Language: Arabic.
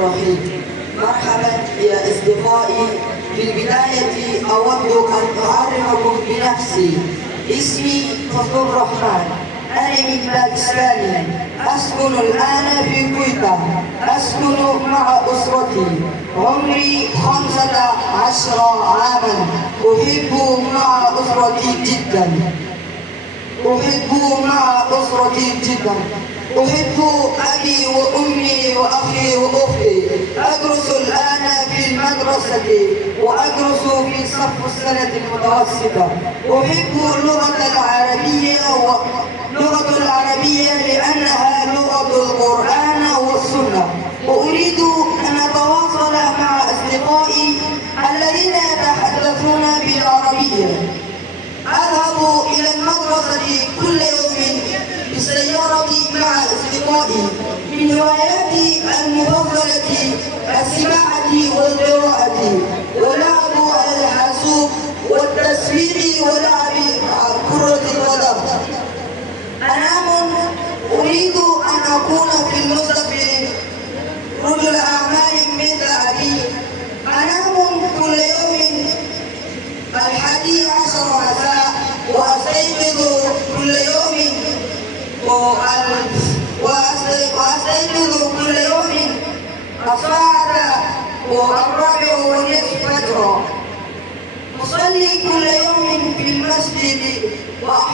الرحيم. مرحبا يا أصدقائي. في البداية أود أن أعرفكم بنفسي. اسمي فضل الرحمن. أنا من باكستان، أسكن الآن في كويتا. أسكن مع أسرتي. عمري 15 عاما. أحب مع أسرتي جدا. أحب أبي وأمي وأخي وأختي. أدرس الآن في المدرسة وأدرس في صف السنة المتوسطة. أحب اللغة العربية لأنها لغة القرآن والسنة. وأريد أن أتواصل مع أصدقائي الذين يتحدثون بالعربية. أذهب إلى المدرسة كل يوم بالسيارة مع أصدقائي. من هواياتي المفضلة السباحة والقراءة ولعب على الحاسوب والتصوير ولعب كرة القدم. أريد أن أكون في المستقبل رجل أعمال مثل أبي. أنام كل يوم 11 مساء وأستيقظ كل يوم الساعة 4:30 فجرا. أصلي كل يوم في المسجد وأحيانا